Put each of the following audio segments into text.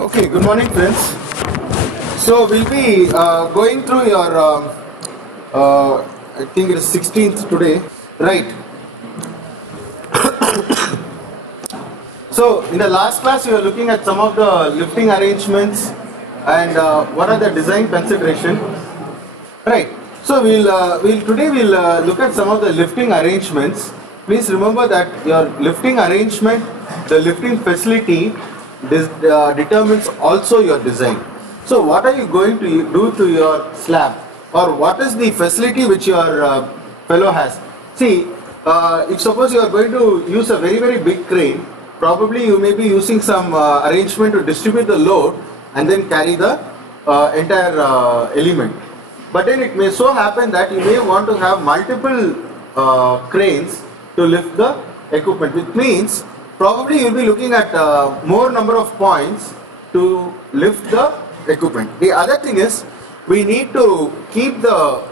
Okay, good morning friends. So we'll be going through your, I think it is 16th today, right? So in the last class we were looking at some of the lifting arrangements and what are the design consideration, right? So today we'll look at some of the lifting arrangements. Please remember that your lifting arrangement, the lifting facility determines also your design. So what are you going to do to your slab, or what is the facility which your fellow has? See, if suppose you are going to use a very big crane, probably you may be using some arrangement to distribute the load and then carry the entire element. But then it may so happen that you may want to have multiple cranes to lift the equipment, which means probably you will be looking at more number of points to lift the equipment. The other thing is, we need to keep the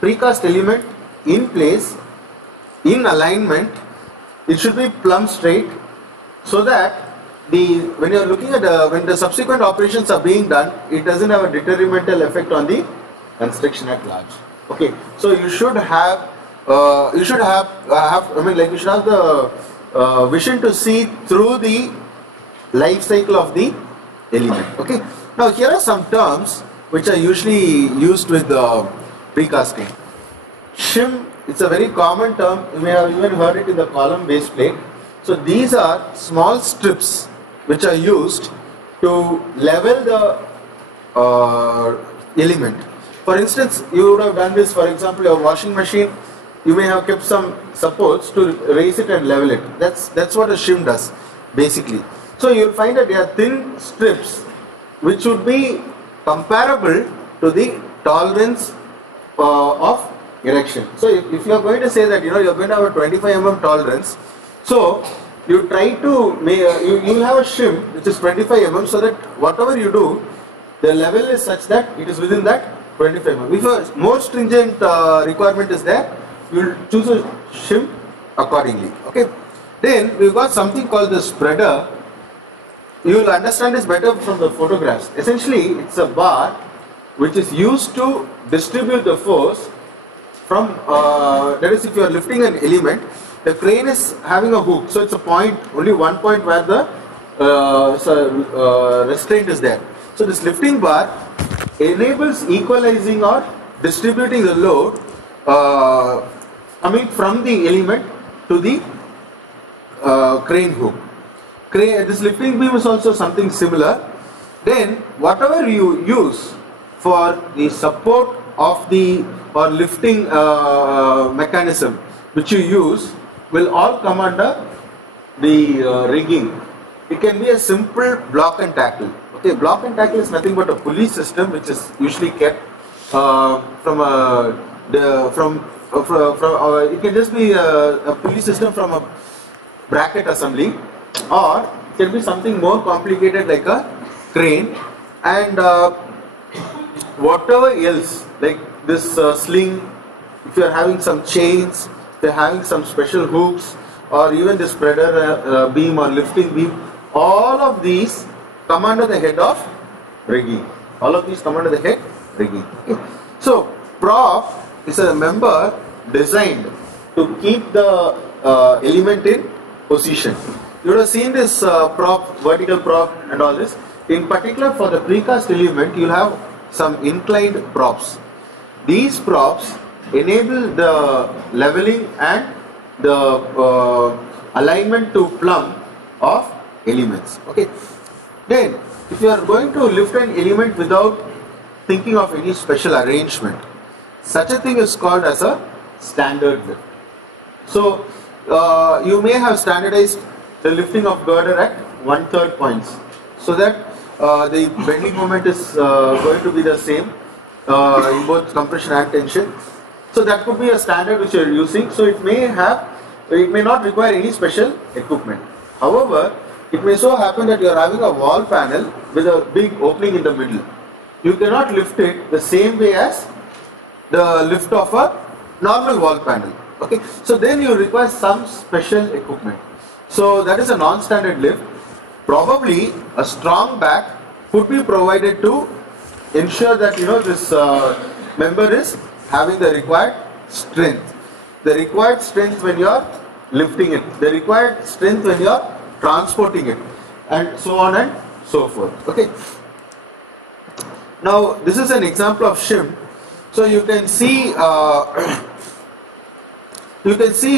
precast element in place, in alignment. It should be plumb straight, so that when you are looking at when the subsequent operations are being done, it doesn't have a detrimental effect on the construction at large. Okay, so you should have you should have the vision to see through the life cycle of the element. Okay, now here are some terms which are usually used with precasting. Shim, it's a very common term. You may have even heard it in the column base plate. So these are small strips which are used to level the element. For instance, you would have done this, for example, your washing machine. You may have kept some supports to raise it and level it. That's what a shim does, basically. So you'll find that they are thin strips which would be comparable to the tolerance of erection. So if you are going to say that you are going to have a 25 mm tolerance, so you try to you have a shim which is 25 mm, so that whatever you do, the level is such that it is within that 25 mm. If a more stringent requirement is there, you will choose a shim accordingly. Okay. Then we've got something called the spreader. You will understand this better from the photographs. Essentially, it's a bar which is used to distribute the force from, that is, if you are lifting an element, the crane is having a hook, so it's a point, only one point where the restraint is there. So this lifting bar enables equalizing or distributing the load coming from the element to the crane hook. This lifting beam is also something similar. Then whatever you use for the support of the lifting mechanism which you use will all come under the rigging. It can be a simple block and tackle. Okay, block and tackle is nothing but a pulley system which is usually kept it can just be a pulley system from a bracket assembly, or it can be something more complicated like a crane, and whatever else like this sling. If you are having some chains, if you are having some special hooks, or even the spreader beam or lifting beam, all of these come under the head of rigging. All of these come under the head rigging. Okay. So prop is a member designed to keep the element in position. You would have seen this prop, vertical prop and all this. In particular for the precast element, you will have some inclined props. These props enable the leveling and the alignment to plumb of elements. Okay. Then if you are going to lift an element without thinking of any special arrangement, such a thing is called as a standard lift. So you may have standardized the lifting of girder at 1/3 points, so that the bending moment is going to be the same in both compression and tension. So that could be a standard which you are using. So it may not require any special equipment. However, it may so happen that you are having a wall panel with a big opening in the middle. You cannot lift it the same way as the lift of a normal wall panel. Okay, so then you require some special equipment. So that is a non-standard lift. Probably a strong back could be provided to ensure that this member is having the required strength. The required strength when you are lifting it, the required strength when you are transporting it, and so on and so forth. Okay. Now this is an example of shim. So you can see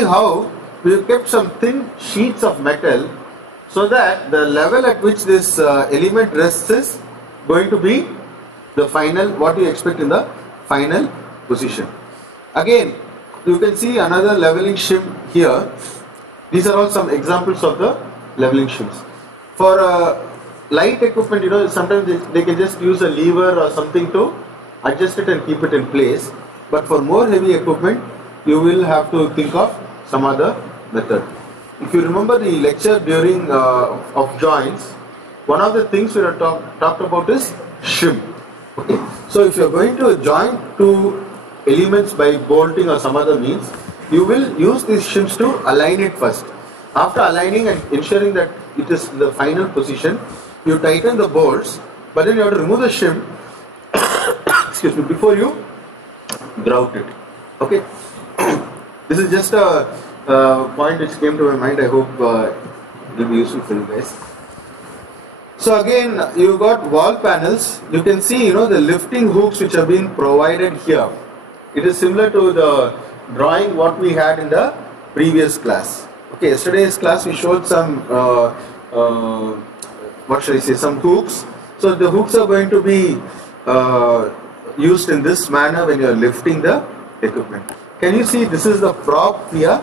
how we have kept some thin sheets of metal so that the level at which this element rests is going to be the final, what you expect in the final position. Again, you can see another leveling shim here. These are all some examples of the leveling shims. For light equipment, sometimes they can just use a lever or something to adjust it and keep it in place. But for more heavy equipment, you will have to think of some other method. If you remember the lecture during of joints, one of the things we have talked about is shim. Okay. So if you are going to join two elements by bolting or some other means, you will use these shims to align it first. After aligning and ensuring that it is in the final position, you tighten the bolts, but then you have to remove the shim excuse me, before you grout it. Okay. This is just a point which came to my mind. I hope it will be useful for you guys. So again, you got wall panels. You can see, the lifting hooks which have been provided here. It is similar to the drawing what we had in the previous class. Okay, yesterday's class we showed some some hooks. So the hooks are going to be used in this manner when you are lifting the equipment. Can you see, this is the prop we are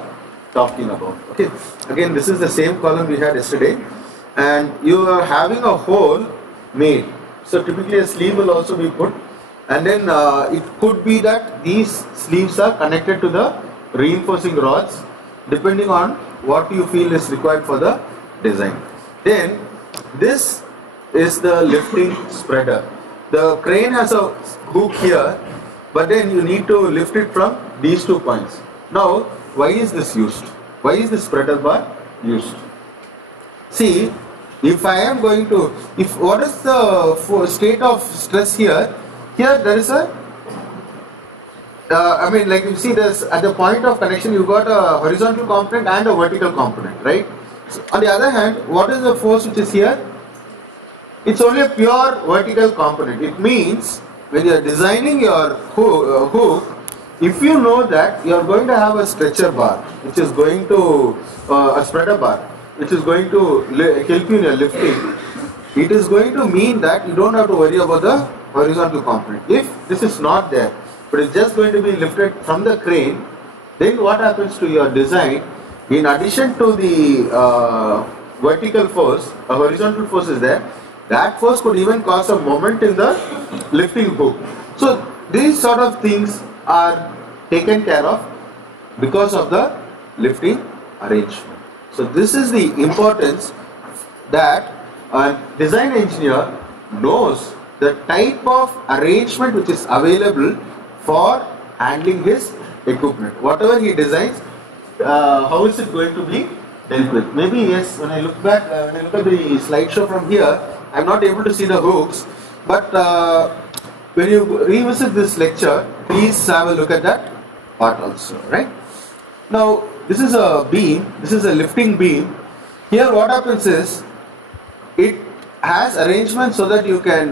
talking about. Okay, again this is the same column we had yesterday, and you are having a hole made. So typically a sleeve will also be put, and then it could be that these sleeves are connected to the reinforcing rods depending on what you feel is required for the design. Then this is the lifting spreader. The crane has a hook here, but then you need to lift it from these 2 points. Now, why is this used? Why is this spreader bar used? See, if I am going to, what is the state of stress here? Here there is a, like you see, there's at the point of connection you got a horizontal component and a vertical component, right? So, on the other hand, what is the force which is here? It's only a pure vertical component. It means when you are designing your hook, if you know that you are going to have a stretcher bar, which is going to, a spreader bar, which is going to help you in your lifting, it is going to mean that you don't have to worry about the horizontal component. If this is not there, but it's just going to be lifted from the crane, then what happens to your design? In addition to the vertical force, a horizontal force is there. That force could even cause a moment in the lifting hook. So these sort of things are taken care of because of the lifting arrangement. So this is the importance that a design engineer knows the type of arrangement which is available for handling his equipment. Whatever he designs, how is it going to be dealt with? Maybe yes, when I look back, when I look at the slideshow from here, I am not able to see the hooks, but when you revisit this lecture, please have a look at that part also, right? Now, this is a beam, this is a lifting beam. Here what happens is, it has arrangements so that you can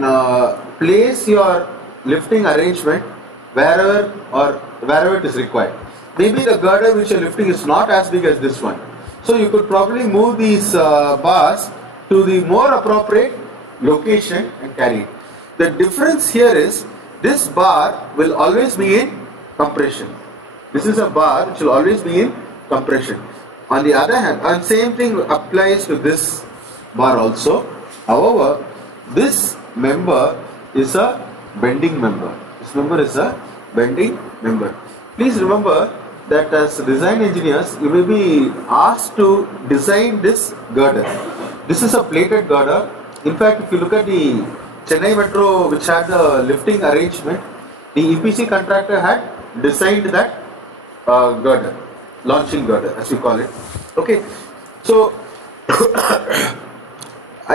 place your lifting arrangement wherever it is required. Maybe the girder which you are lifting is not as big as this one. So you could probably move these bars to the more appropriate location and carry it. The difference here is, this bar will always be in compression. This is a bar which will always be in compression. On the other hand, and same thing applies to this bar also. However, this member is a bending member. This member is a bending member. Please remember that as design engineers, you may be asked to design this girder. This is a plated girder. In fact, if you look at the Chennai Metro, which had the lifting arrangement, the EPC contractor had designed that girder, launching girder as we call it. Okay, so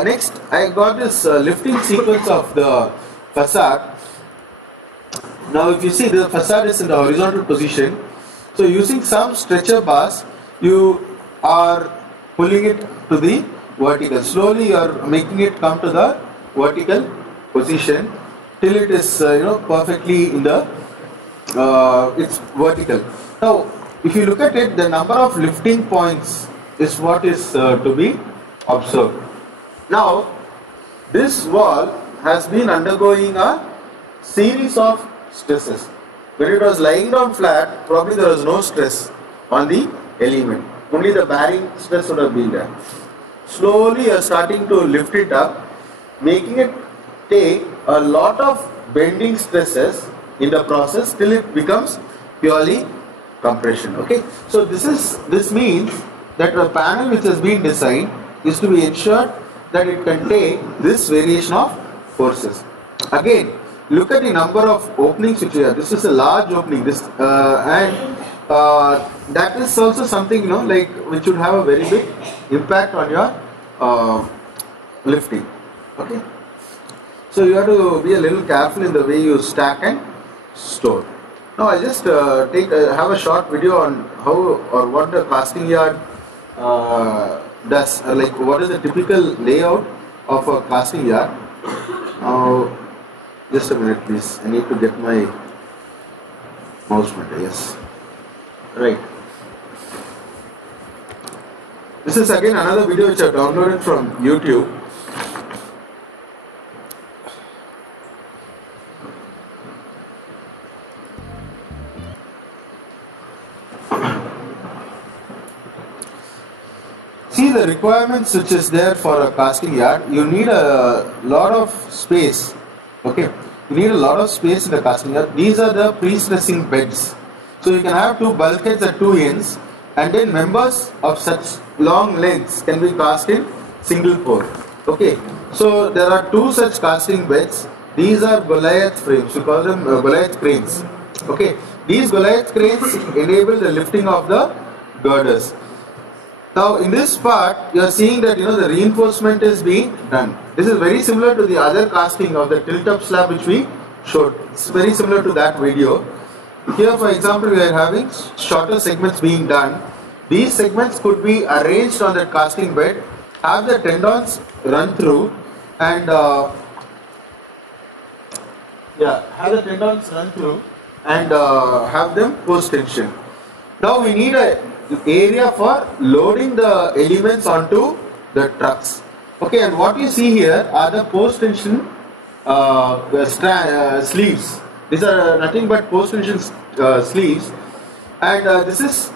Next, I got this lifting sequence of the facade. Now, if you see, the facade is in the horizontal position. So, using some stretcher bars, you are pulling it to the vertical. Slowly, you are making it come to the vertical position till it is perfectly in the it's vertical. Now, if you look at it, the number of lifting points is what is to be observed. Now, this wall has been undergoing a series of stresses. When it was lying down flat, probably there was no stress on the element. Only the bearing stress would have been there. Slowly, you are starting to lift it up, making it take a lot of bending stresses in the process till it becomes purely compression. Okay, so this means that the panel which has been designed is to be ensured that it can take this variation of forces. Again, look at the number of openings which we have. This is a large opening. This and that is also something like which would have a very big impact on your lifting. Okay, so you have to be a little careful in the way you stack and store. Now I just have a short video on how or what the casting yard does, like what is the typical layout of a casting yard. Just a minute please, I need to get my mouse pointer. Yes, right. This is again another video which I downloaded from YouTube. See the requirements which is there for a casting yard. You need a lot of space. Okay, you need a lot of space in the casting yard. These are the pre-stressing beds. So you can have two bulkheads at two ends, and then members of such long lengths can be cast in single pour. Okay, so there are two such casting beds. These are Goliath frames. We call them Goliath cranes. Okay, these Goliath cranes enable the lifting of the girders. Now in this part you are seeing that the reinforcement is being done. This is very similar to the other casting of the tilt up slab which we showed. It's very similar to that video. Here for example we are having shorter segments being done. These segments could be arranged on the casting bed, have the tendons run through and have them post tension. Now we need a area for loading the elements onto the trucks. Okay, and what you see here are the post tension sleeves. These are nothing but post tension sleeves, and this is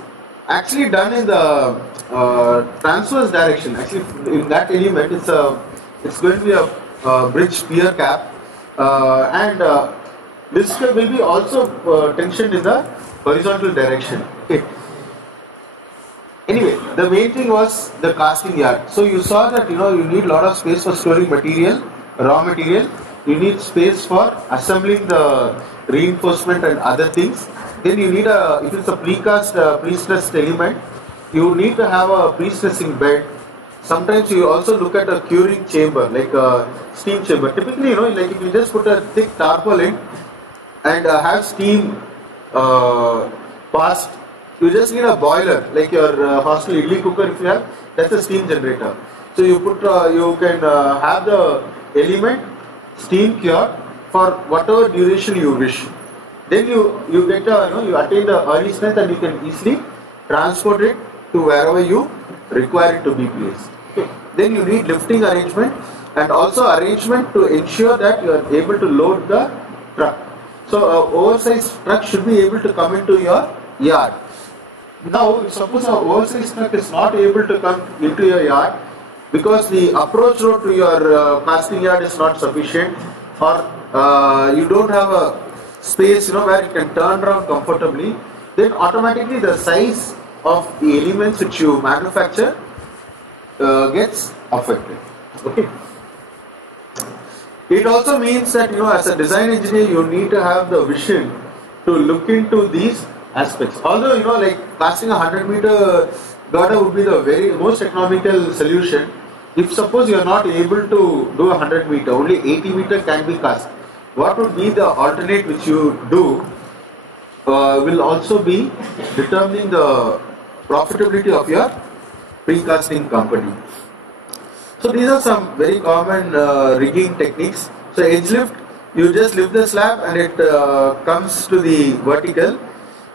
actually done in the transverse direction. Actually, in that element, it's going to be a bridge pier cap, and this will be also tensioned in the horizontal direction. Okay. Anyway, the main thing was the casting yard. So you saw that you need a lot of space for storing material, raw material. You need space for assembling the reinforcement and other things. Then you need if it's a precast pre-stressed element, you need to have a pre-stressing bed. Sometimes you also look at a curing chamber, like a steam chamber. Typically, like if you just put a thick tarpaulin and have steam passed. You just need a boiler, like your hostel idli cooker if you have, that's a steam generator. So you can have the element steam cured for whatever duration you wish. Then you get you attain the early strength and you can easily transport it to wherever you require it to be placed. Okay. Then you need lifting arrangement and also arrangement to ensure that you are able to load the truck. So an oversized truck should be able to come into your yard. Now, suppose an oversized truck is not able to come into your yard because the approach road to your casting yard is not sufficient, or you don't have a space where you can turn around comfortably, then automatically the size of the elements which you manufacture gets affected. Okay. It also means that as a design engineer you need to have the vision to look into these aspects. Although like casting a 100-meter girder would be the very most economical solution, if suppose you are not able to do 100 meter, only 80 meter can be cast, what would be the alternate which you do will also be determining the profitability of your precasting company. So these are some very common rigging techniques. So edge lift, you just lift the slab and it comes to the vertical.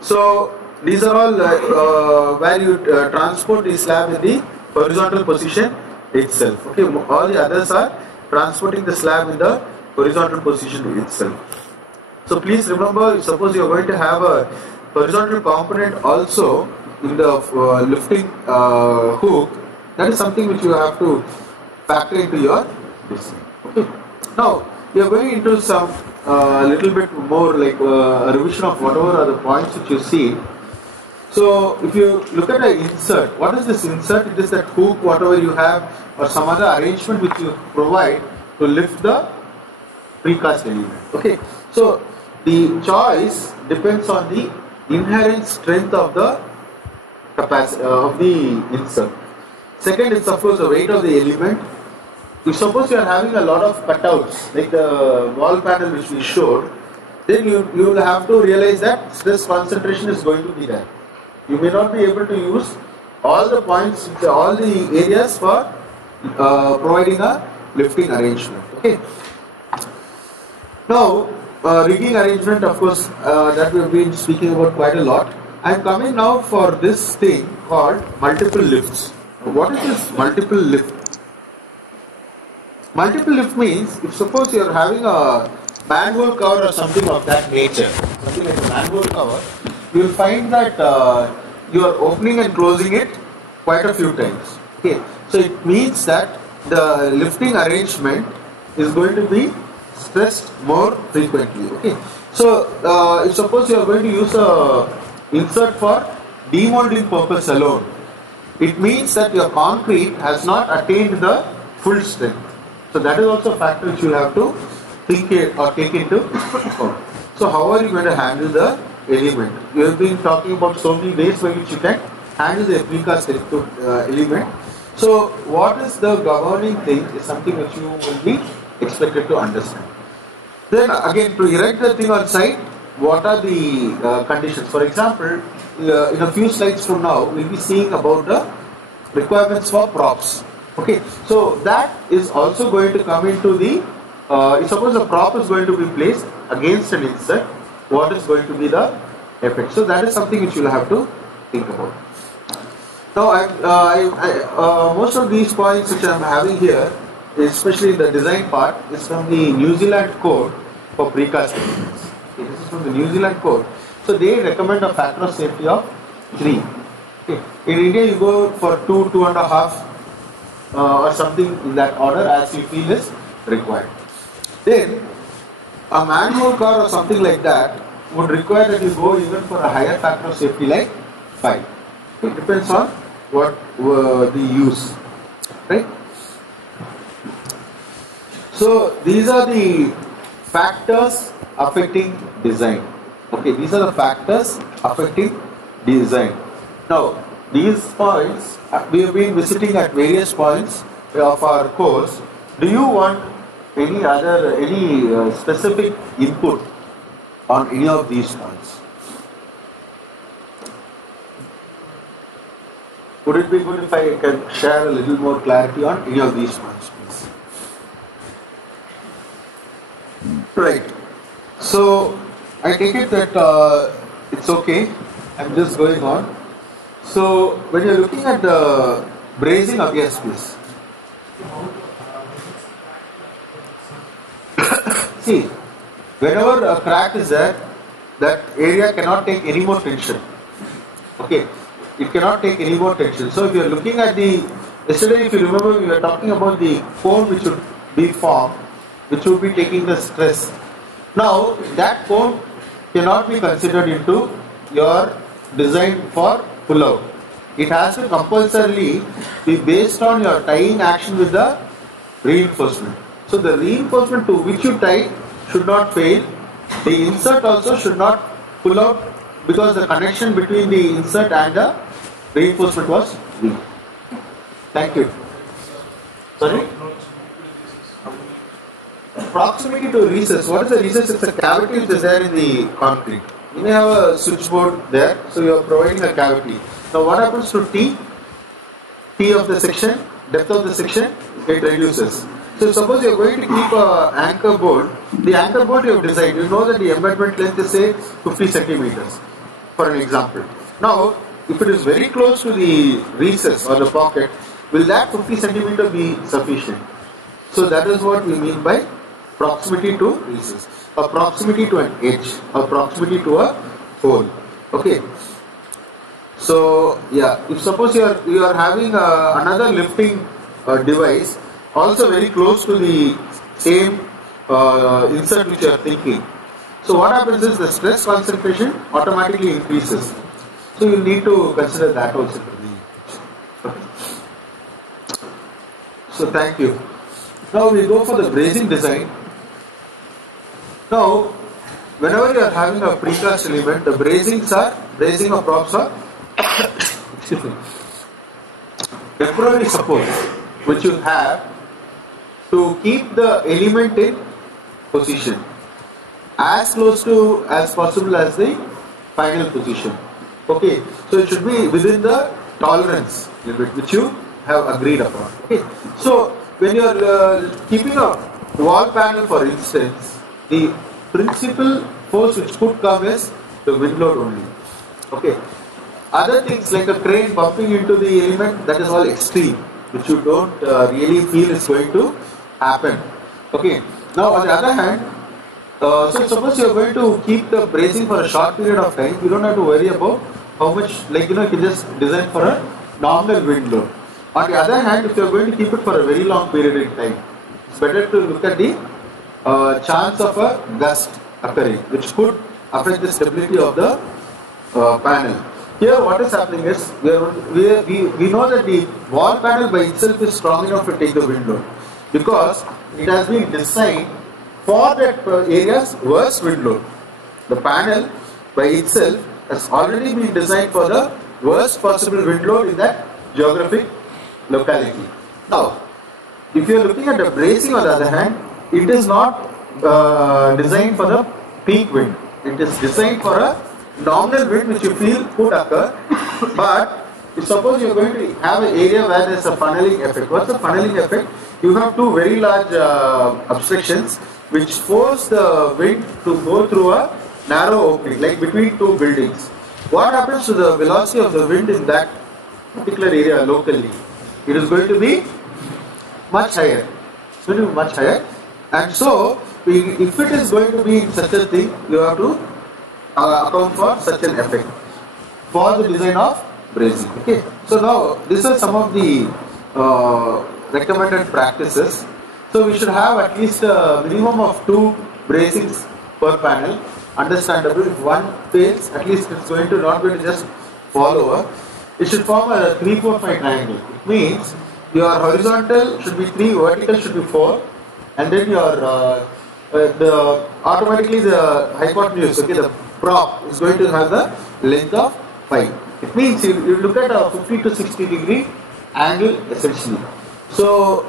So these are all where you transport the slab in the horizontal position itself. Okay, all the others are transporting the slab in the horizontal position itself. So please remember, suppose you are going to have a horizontal component also in the lifting hook, that is something which you have to factor into your design. Okay. Now we are going into some little bit more like a revision of whatever are the points which you see. So if you look at the insert, what is this insert? It is that hook, whatever you have, or some other arrangement which you provide to lift the precast element. Okay. So the choice depends on the inherent strength of the capacity of the insert. Second is of course the weight of the element. If suppose you are having a lot of cutouts like the wall panel which we showed, then you will have to realize that stress concentration is going to be there. You may not be able to use all the points, all the areas for providing a lifting arrangement. Okay. Now rigging arrangement, of course, that we have been speaking about quite a lot. I am coming now for this thing called multiple lifts. What is this multiple lift? Multiple lift means, if suppose you are having a manhole cover or something of that nature, something like a manhole cover, you will find that you are opening and closing it quite a few times. Okay, so it means that the lifting arrangement is going to be stressed more frequently. Okay, so if suppose you are going to use a insert for demolding purpose alone, it means that your concrete has not attained the full strength. So that is also a factor which you have to think or take into account. So how are you going to handle the element? We have been talking about so many ways by which you can handle the precast element. So what is the governing thing is something which you will be expected to understand. Then again, to erect the thing on site, what are the conditions? For example, in a few slides from now, we will be seeing about the requirements for props. Okay, so that is also going to come into the, if suppose the prop is going to be placed against an insert, what is going to be the effect? So that is something which you will have to think about. Now, most of these points which I am having here, especially the design part, is from the New Zealand code for precasting. Okay, this is from the New Zealand code. So they recommend a factor of safety of 3. Okay. In India, you go for 2, 2.5. Or something in that order as you feel is required. Then a manhole cover or something like that would require that you go even for a higher factor of safety like 5. It depends on what the use, right? So these are the factors affecting design. Okay, these are the factors affecting design. Now these points we have been visiting at various points of our course. Do you want any specific input on any of these points? Would it be good if I can share a little more clarity on any of these points, please? Right. So I take it that it's okay. I'm just going on. So when you're looking at the bracing of, yes, please. See, whenever a crack is there, that area cannot take any more tension. Okay, it cannot take any more tension. So if you're looking at the, yesterday if you remember we were talking about the cone which would be formed, which would be taking the stress. Now that cone cannot be considered into your design for pull-out. It has to compulsorily be based on your tying action with the reinforcement. So the reinforcement to which you tie should not fail. The insert also should not pull out because the connection between the insert and the reinforcement was weak. Thank you. Sorry? Proximity to recess. What is a recess? It's a cavity which is there in the concrete. You may have a switchboard there, so you are providing a cavity. Now what happens to T? T of the section, depth of the section, it reduces. So suppose you are going to keep an anchor board. The anchor board you have designed, you know that the embedment length is say 50 centimeters, for an example. Now, if it is very close to the recess or the pocket, will that 50 centimeter be sufficient? So that is what we mean by proximity to recess, or proximity to an edge, or proximity to a hole. Okay. So yeah, if suppose you are having another lifting device also very close to the same insert which you are thinking. So what happens is the stress concentration automatically increases. So you need to consider that also. Okay. So thank you. Now we go for the bracing design. Now, whenever you are having a precast element, the bracing of props are temporary support which you have to keep the element in position as close to as possible as the final position. Okay, so it should be within the tolerance limit which you have agreed upon. Okay, so when you are keeping a wall panel, for instance, the principal force which could come is the wind load only. Okay. Other things like a crane bumping into the element, that is all extreme, which you don't really feel is going to happen. Okay. Now on the other hand, so suppose you are going to keep the bracing for a short period of time, you don't have to worry about how much, like you can just design for a nominal wind load. On the other hand, if you are going to keep it for a very long period in time, it's better to look at the chance of a gust occurring, which could affect the stability of the panel. Here what is happening is, we know that the wall panel by itself is strong enough to take the wind load, because it has been designed for that area's worst wind load. The panel by itself has already been designed for the worst possible wind load in that geographic locality. Now, if you are looking at the bracing on the other hand, it is not designed for the peak wind. It is designed for a nominal wind which you feel could occur, but if suppose you are going to have an area where there is a funneling effect. What's the funneling effect? You have two very large obstructions which force the wind to go through a narrow opening, like between two buildings. What happens to the velocity of the wind in that particular area locally? It is going to be much higher. It's going to be much higher, and so if it is going to be such a thing, you have to account for such an effect for the design of bracing. Okay, so now these are some of the recommended practices. So we should have at least a minimum of 2 bracings per panel. Understandable, if one fails, at least it's not going to just fall over. It should form a 3-4-5 triangle. It means your horizontal should be 3, vertical should be 4, and then your automatically the hypotenuse, okay, the prop is going to have the length of 5. It means you look at a 50 to 60 degree angle essentially. So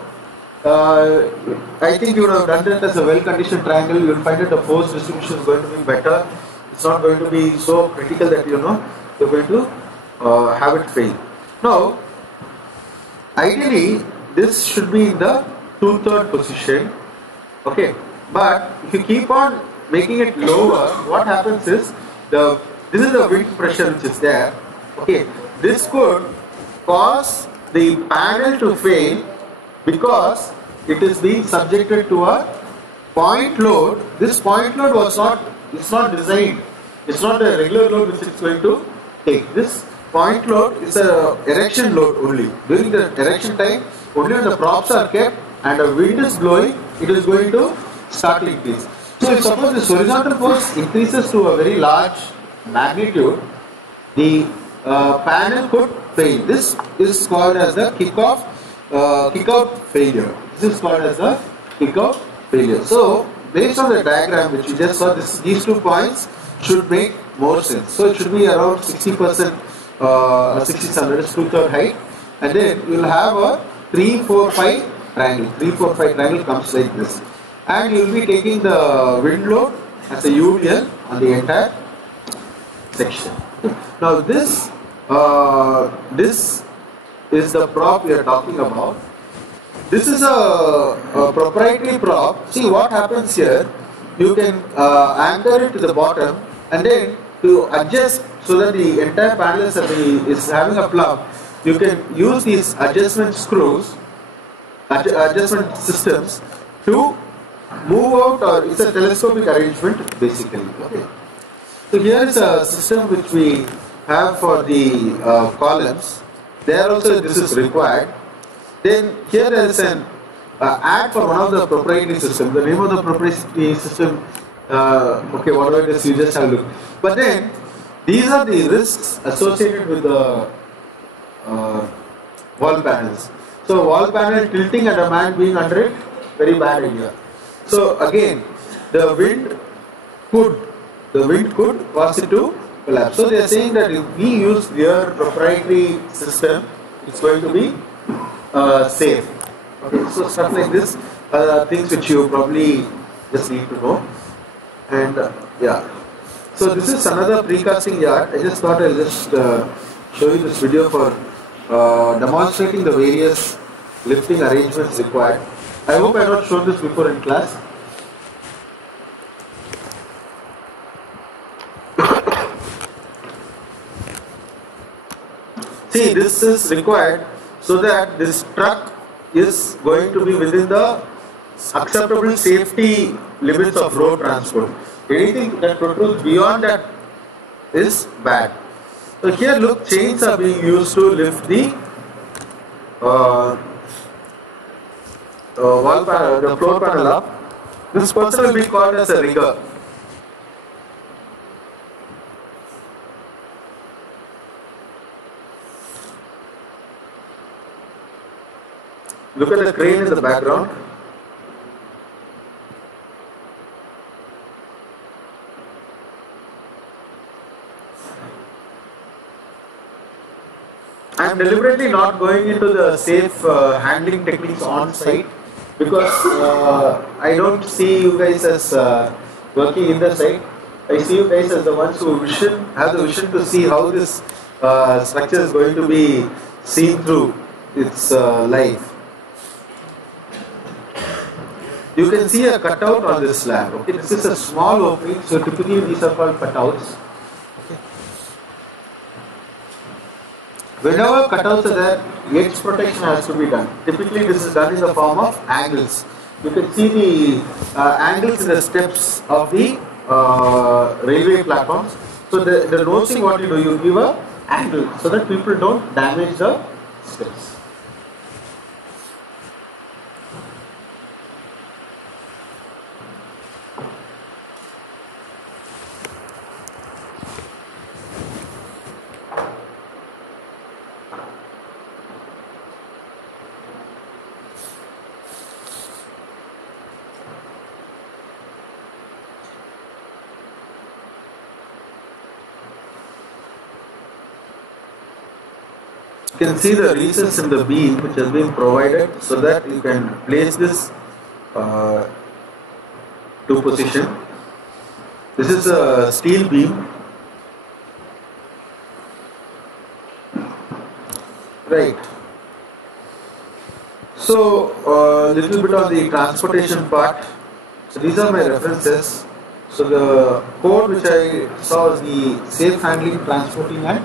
I think you would have done it as a well-conditioned triangle. You will find that the force distribution is going to be better. It's not going to be so critical that you're going to have it fail. Now, ideally, this should be in the 2/3 position. Okay, but if you keep on making it lower, what happens is this is the wind pressure which is there. Okay, this could cause the panel to fail because it is being subjected to a point load. This point load it's not designed. It's not a regular load which it's going to take. This point load is a erection load only. During the erection time, only when the props are kept and the wind is blowing, it is going to start to increase. So if suppose this horizontal force increases to a very large magnitude, the panel could fail. This is called as the kick-out failure. This is called as the kick-out failure. So based on the diagram which you just saw, these 2 points should make more sense. So it should be around 60%, 67, that is 2/3 height, and then you will have a 3, 4, 5 triangle, 3, 4, 5 triangle comes like this. And you will be taking the wind load as a UDL on the entire section. Now this is the prop we are talking about. This is a proprietary prop. See what happens here, you can anchor it to the bottom, and then to adjust so that the entire panel is having a plumb, you can use these adjustment screws, adjustment systems to move out, or it's a telescopic arrangement basically. Okay. So here is a system which we have for the columns. There also this is required. Then here there is an ad for one of the proprietary systems. The name of the proprietary system, okay, whatever it is, you just have a look. But then these are the risks associated with the wall panels. So wall panel tilting and a man being under it, very bad idea. So again, the wind could cause it to collapse. So they are saying that if we use their proprietary system, it's going to be safe. Okay, so stuff like this are things which you probably just need to know. And yeah, so this is another precasting yard. I just thought I'll just show you this video for demonstrating the various lifting arrangements required. I hope I have not shown this before in class. See, this is required so that this truck is going to be within the acceptable safety limits of road transport. Anything that protrudes beyond that is bad. So here look, chains are being used to lift the wall panel, the floor panel up. This person will be called as a rigger. Look at the crane in the background. I am deliberately not going into the safe handling techniques on site because I don't see you guys as working in the site. I see you guys as the ones who have the vision to see how this structure is going to be seen through its life. You can see a cutout on this slab. Okay, this is a small opening, so typically these are called cutouts. Okay. Whenever cutouts are there, edge protection has to be done. Typically this is done in the form of angles. You can see the angles in the steps of the railway platforms. So the nosing, what you do, you give a angle so that people don't damage the steps. You can see the recess in the beam which has been provided so that you can place this to position. This is a steel beam. Right. So, little bit on the transportation part. So these are my references. So the code which I saw is the safe handling, transporting and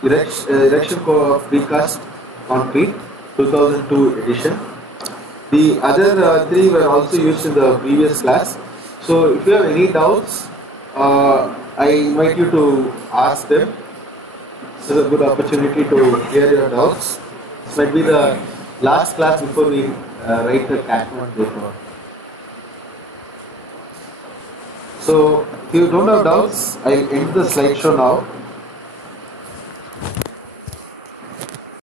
erection code of precast concrete 2002 edition. The other three were also used in the previous class. So if you have any doubts, I invite you to ask them. This is a good opportunity to clear your doubts. This might be the last class before we write the Cat1 paper. So if you don't have doubts, I'll end the slideshow now.